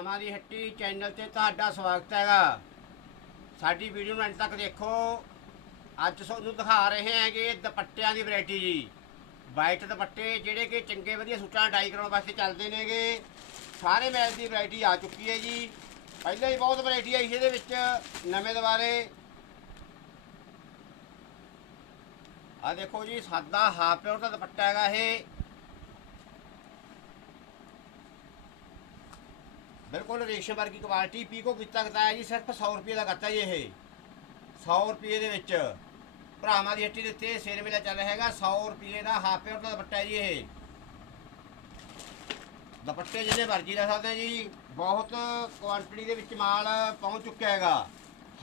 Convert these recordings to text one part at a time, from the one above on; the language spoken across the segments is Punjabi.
ਭਰਾਵਾਂ ਦੀ ਹੱਟੀ ਚੈਨਲ ਤੇ ਤੁਹਾਡਾ ਸਵਾਗਤ ਹੈਗਾ। ਸਾਡੀ ਵੀਡੀਓ ਨੂੰ ਅੰਤ ਤੱਕ ਦੇਖੋ। ਅੱਜ ਤੁਹਾਨੂੰ ਦਿਖਾ ਰਹੇ ਹਾਂਗੇ ਦੁਪੱਟਿਆਂ ਦੀ ਵੈਰਾਈਟੀ ਜੀ। ਵਾਈਟ ਦੁਪੱਟੇ, ਜਿਹੜੇ ਕਿ ਚੰਗੇ ਵਧੀਆ ਸੂਟਾਂ ਡਾਈ ਕਰਾਉਣ ਵਾਸਤੇ ਚੱਲਦੇ ਨੇਗੇ। ਸਾਰੇ ਮੈਚ ਦੀ ਵੈਰਾਈਟੀ ਆ ਚੁੱਕੀ ਹੈ ਜੀ। ਪਹਿਲਾਂ ਹੀ ਬਹੁਤ ਵੈਰਾਈਟੀ ਆਈ ਸੀ ਇਹਦੇ ਵਿੱਚ, ਨਵੇਂ ਦੁਬਾਰੇ। ਆ ਦੇਖੋ ਜੀ, ਸਾਦਾ ਹਾਫ ਪਿਓਰ ਦਾ ਦੁਪੱਟਾ ਹੈਗਾ ਇਹ। ਬਿਲਕੁਲ ਰੇਸ਼ਮ ਵਰਗੀ ਕੁਆਲਿਟੀ, ਪੀਕੋ ਕੀਤਾ ਕੀਤਾ ਹੈ ਜੀ, ਸਿਰਫ 100 ਰੁਪਏ ਦਾ ਕਰਤਾ ਜੀ ਇਹ। 100 ਰੁਪਏ ਦੇ ਵਿੱਚ ਭਰਾਵਾਂ ਦੀ ਹੱਟੀ ਦੇ ਉੱਤੇ ਸੇਲ ਮੇਲਾ ਚੱਲ ਰਿਹਾ ਹੈਗਾ 100 ਰੁਪਏ ਦਾ ਹਾਫ ਪਿਓਰ ਦਾ ਦੁਪੱਟਾ ਹੈ ਜੀ ਇਹ। ਦੁਪੱਟੇ ਜਿਹਨੇ ਮਰਜ਼ੀ ਲੈ ਸਕਦੇ ਜੀ, ਬਹੁਤ ਕੁਆਂਟੀਟੀ ਦੇ ਵਿੱਚ ਮਾਲ ਪਹੁੰਚ ਚੁੱਕਿਆ ਹੈਗਾ।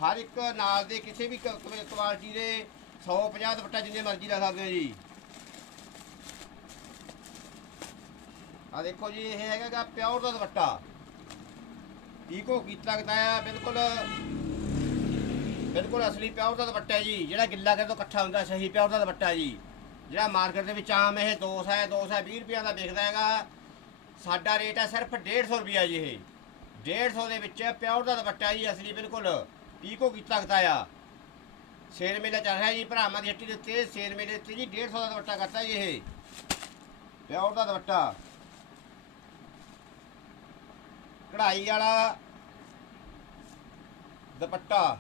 ਹਰ ਇੱਕ ਨਾਲ ਦੇ ਕਿਸੇ ਵੀ ਕੁਆਲਿਟੀ ਦੇ 150 ਦੁਪੱਟਾ ਜਿੰਨੇ ਮਰਜ਼ੀ ਲੈ ਸਕਦੇ ਜੀ। ਆ ਦੇਖੋ ਜੀ, ਇਹ ਹੈਗਾ ਪਿਓਰ ਦਾ ਦੁਪੱਟਾ। ਪੀਕੋ ਕੀਤਾ ਲੱਗਦਾ ਆ, ਬਿਲਕੁਲ। ਬਿਲਕੁਲ ਅਸਲੀ ਪਿਓਰ ਦਾ ਦੁਪੱਟਾ ਜੀ, ਜਿਹੜਾ ਗਿੱਲਾ ਕਰ ਤੋਂ ਇਕੱਠਾ ਹੁੰਦਾ, ਸਹੀ ਪਿਓਰ ਦਾ ਦੁਪੱਟਾ ਜੀ। ਜਿਹੜਾ ਮਾਰਕੀਟ ਦੇ ਵਿੱਚ ਆਮ ਇਹ 200 ਹੈ 220 ਰੁਪਏ ਦਾ ਵਿਕਦਾ ਹੈਗਾ, ਸਾਡਾ ਰੇਟ ਹੈ ਸਿਰਫ 150 ਰੁਪਿਆ ਜੀ ਇਹ। 150 ਦੇ ਵਿੱਚ ਪਿਓਰ ਦਾ ਦੁਪੱਟਾ ਜੀ, ਅਸਲੀ ਬਿਲਕੁਲ। ਪੀਕੋ ਕੀਤਾ ਲੱਗਦਾ ਆ। ਸ਼ੇਰ ਮੇਲਾ ਚੱਲ ਰਿਹਾ ਜੀ, ਭਰਾਵਾਂ ਦੀ ਹੱਟੀ ਦੇ ਉੱਤੇ ਸ਼ੇਰ ਮੇਲੇ ਉੱਤੇ ਜੀ 150 ਦਾ ਦੁਪੱਟਾ ਕਰਤਾ ਜੀ ਇਹ। ਪਿਓਰ ਦਾ ਦੁਪੱਟਾ। ਕਢਾਈ ਵਾਲਾ ਦੁਪੱਟਾ।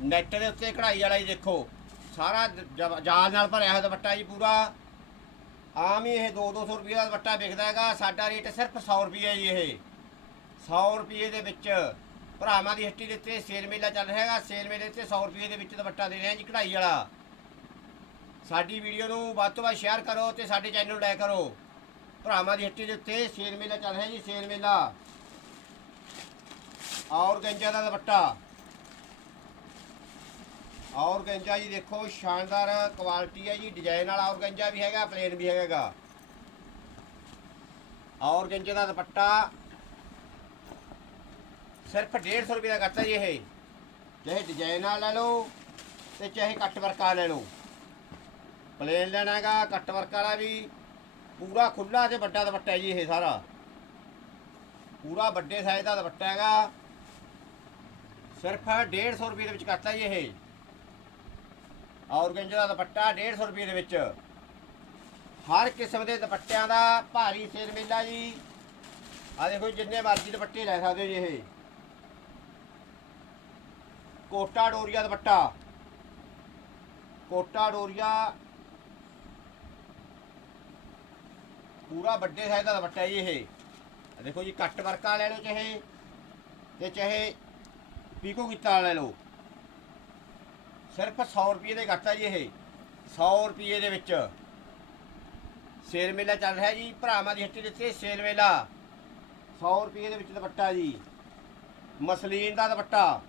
ਨੈਟ ਦੇ ਉੱਤੇ ਕਢਾਈ ਵਾਲਾ ਹੀ ਦੇਖੋ। ਸਾਰਾ ਜ- ਜਾਲ ਨਾਲ ਭਰਿਆ ਹੋਇਆ ਦੁਪੱਟਾ ਜੀ ਪੂਰਾ। ਆਮ ਹੀ ਇਹ 2-200 ਰੁਪਏ ਦਾ ਦੁਪੱਟਾ ਵਿਕਦਾ ਹੈਗਾ। ਸਾਡਾ ਰੇਟ ਸਿਰਫ 100 ਰੁਪਏ ਜੀ ਇਹ। 100 ਰੁਪਏ ਦੇ ਵਿੱਚ ਭਰਾਵਾਂ ਦੀ ਹੱਟੀ ਦੇ ਉੱਤੇ ਸੇਲ ਮੇਲਾ ਚੱਲ ਰਿਹਾ ਹੈਗਾ। ਸੇਲ ਮੇਲੇ ਤੇ 100 ਰੁਪਏ ਦੇ ਵਿੱਚ ਦੁਪੱਟਾ ਦੇ ਰਹੇ ਹਾਂ ਜੀ ਕਢਾਈ ਵਾਲਾ। ਸਾਡੀ ਵੀਡੀਓ ਨੂੰ ਵੱਧ ਤੋਂ ਵੱਧ ਸ਼ੇਅਰ ਕਰੋ ਤੇ ਸਾਡੇ ਚੈਨਲ ਨੂੰ ਲਾਈਕ ਕਰੋ। ਭਰਾਵਾਂ ਦੀ ਹੱਟੀ ਦੇ ਉੱਤੇ ਸੇਲ ਮੇਲਾ ਚੱਲ ਰਿਹਾ ਜੀ, ਸੇਲ ਮੇਲਾ। ਔਰ ਗੰਜਾ ਦਾ ਦੁਪੱਟਾ। ਔਰ ਗੰਜਾ ਜੀ ਦੇਖੋ, ਸ਼ਾਨਦਾਰ ਕੁਆਲਿਟੀ ਹੈ ਜੀ। ਡਿਜ਼ਾਈਨ ਵਾਲਾ ਔਰ ਗੰਜਾ ਵੀ ਹੈਗਾ ਪਲੇਨ ਵੀ ਹੈਗਾ। ਔਰ ਗੰਜੇ ਦਾ ਦੁਪੱਟਾ ਸਿਰਫ 150 ਰੁਪਏ ਦਾ ਕਰਤਾ ਜੀ ਇਹ। ਚਾਹੇ ਡਿਜ਼ਾਈਨ ਨਾਲ ਲੈ ਲਓ ਤੇ ਚਾਹੇ ਕੱਟ ਵਰਕ ਵਾਲਾ ਲੈ ਲਓ। ਪਲੇਨ ਲੈਣਾ ਹੈਗਾ ਕੱਟ ਵਰਕ ਵਾਲਾ ਵੀ। ਪੂਰਾ ਖੁੱਲਾ ਤੇ ਵੱਡਾ ਦੁਪੱਟਾ ਜੀ ਇਹ ਸਾਰਾ। ਪੂਰਾ ਵੱਡੇ ਸਾਈਜ਼ ਦਾ ਦੁਪੱਟਾ ਹੈਗਾ। ਸਿਰਫ 150 ਰੁਪਏ ਦੇ ਵਿੱਚ ਕਰਤਾ ਜੀ ਇਹ। ਔਰਗੰਜ ਦਾ ਦੁਪੱਟਾ 150 ਰੁਪਏ ਦੇ ਵਿੱਚ। ਹਰ ਕਿਸਮ ਦੇ ਦੁਪੱਟਿਆਂ ਦਾ ਭਾਰੀ ਸੇਲ ਮੇਲਾ ਜੀ। ਆ ਦੇਖੋ ਜਿੰਨੇ ਮਰਜ਼ੀ ਦੁਪੱਟੇ ਲੈ ਸਕਦੇ ਹੋ ਜੀ ਇਹ। ਕੋਟਾ ਡੋਰੀਆ ਦੁਪੱਟਾ। ਕੋਟਾ ਡੋਰੀਆ। ਪੂਰਾ ਵੱਡੇ ਸਾਈਜ਼ ਦਾ ਦੁਪੱਟਾ ਜੀ ਇਹ। ਦੇਖੋ ਜੀ ਕੱਟ ਵਰਕਾ ਲੈ ਲਓ ਚਾਹੇ। ਤੇ ਚਾਹੇ ਪੀਕੋ ਕੀਤਾ ਵਾਲਾ ਲੈ ਲਓ। ਸਿਰਫ 100 ਰੁਪਏ ਦੇ ਘੱਟਾ ਜੀ ਇਹ। 100 ਰੁਪਏ ਦੇ ਵਿੱਚ। ਸੇਲ ਮੇਲਾ ਚੱਲ ਰਿਹਾ ਜੀ, ਭਰਾਵਾਂ ਦੀ ਹੱਟੀ ਦੇ ਉੱਤੇ ਸੇਲ ਮੇਲਾ। 100 ਰੁਪਏ ਦੇ ਵਿੱਚ ਦੁਪੱਟਾ ਜੀ। ਮਸਲੀਨ ਦਾ ਦੁਪੱਟਾ।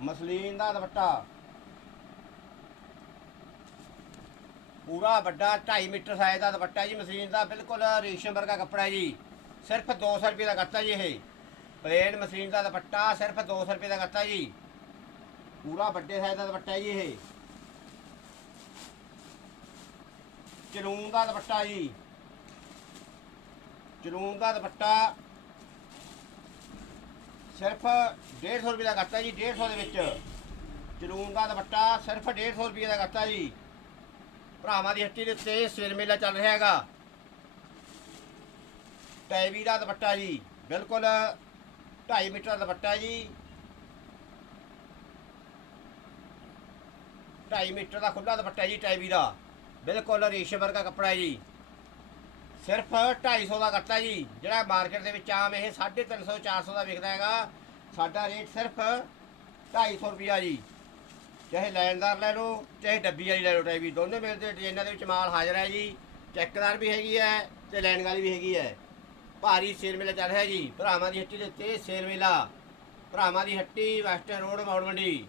ਮਸਲੀਨ ਦਾ ਦੁਪੱਟਾ। ਪੂਰਾ ਵੱਡਾ 2.5 ਮੀਟਰ ਸਾਈਜ਼ ਦਾ ਦੁਪੱਟਾ ਜੀ, ਮਸਲੀਨ ਦਾ ਬਿਲਕੁਲ ਰੇਸ਼ਮ ਵਰਗਾ ਕੱਪੜਾ ਜੀ। ਸਿਰਫ 200 ਰੁਪਏ ਦਾ ਕਰਤਾ ਜੀ ਇਹ। ਪਲੇਨ ਮਸ਼ੀਨ ਦਾ ਦੁਪੱਟਾ ਸਿਰਫ 200 ਰੁਪਏ ਦਾ ਕਰਤਾ ਜੀ। ਪੂਰਾ ਵੱਡੇ ਸਾਈਜ਼ ਦਾ ਦੁਪੱਟਾ ਜੀ ਇਹ। ਚਲੂਨ ਦਾ ਦੁਪੱਟਾ ਜੀ। ਚਲੂਨ ਦਾ ਦੁਪੱਟਾ ਸਿਰਫ 150 ਰੁਪਏ ਦਾ ਕਰਤਾ ਜੀ 150 ਦੇ ਵਿੱਚ। ਚਲੂਨ ਦਾ ਦੁਪੱਟਾ ਸਿਰਫ 150 ਰੁਪਏ ਦਾ ਕਰਤਾ ਜੀ। ਭਰਾਵਾਂ ਦੀ ਹੱਟੀ ਦੇ ਉੱਤੇ ਸਿਰ ਮੇਲਾ ਚੱਲ ਰਿਹਾ ਹੈਗਾ। ਟੈਵੀ ਦਾ ਦੁਪੱਟਾ ਜੀ, ਬਿਲਕੁਲ 2.5 ਮੀਟਰ ਦਾ ਦੁਪੱਟਾ ਜੀ। 2.5 ਮੀਟਰ ਦਾ ਖੁੱਲਾ ਦੁਪੱਟਾ ਜੀ ਟੈਵੀ ਦਾ ਬਿਲਕੁਲ ਰੇਸ਼ਮ ਵਰਗਾ ਕੱਪੜਾ ਜੀ। ਸਿਰਫ 250 ਦਾ ਕੱਟਾ ਜੀ। ਜਿਹੜਾ ਮਾਰਕੀਟ ਦੇ ਵਿੱਚ ਆਮ ਇਹ 350 400 ਦਾ ਵਿਕਦਾ ਹੈਗਾ। ਸਾਡਾ ਰੇਟ ਸਿਰਫ 250 ਰੁਪਿਆ ਜੀ। ਚਾਹੇ ਲੈਣਦਾਰ ਲੈ ਲਓ, ਚਾਹੇ ਡੱਬੀ ਵਾਲੀ ਲੈ ਲਓ ਟੈਵੀ ਦੋਨੇ ਮਿਲਦੇ, ਡਿਜ਼ਾਈਨਾਂ ਦੇ ਵਿੱਚ ਮਾਲ ਹਾਜ਼ਰ ਹੈ ਜੀ। ਚੈੱਕਦਾਰ ਵੀ ਹੈਗੀ ਹੈ ਤੇ ਲੈਣ ਵਾਲੀ ਵੀ ਹੈਗੀ ਹੈ। ਭਾਰੀ ਸੇਰ ਮੇਲਾ ਚੱਲ ਰਿਹਾ ਜੀ। ਭਰਾਵਾਂ ਦੀ ਹੱਟੀ ਦੇ ਉੱਤੇ ਸ਼ੇਰ ਮੇਲਾ। ਭਰਾਵਾਂ ਦੀ ਹੱਟੀ, ਵੈਸਟਰਨ ਰੋਡ, ਮੌੜ ਮੰਡੀ।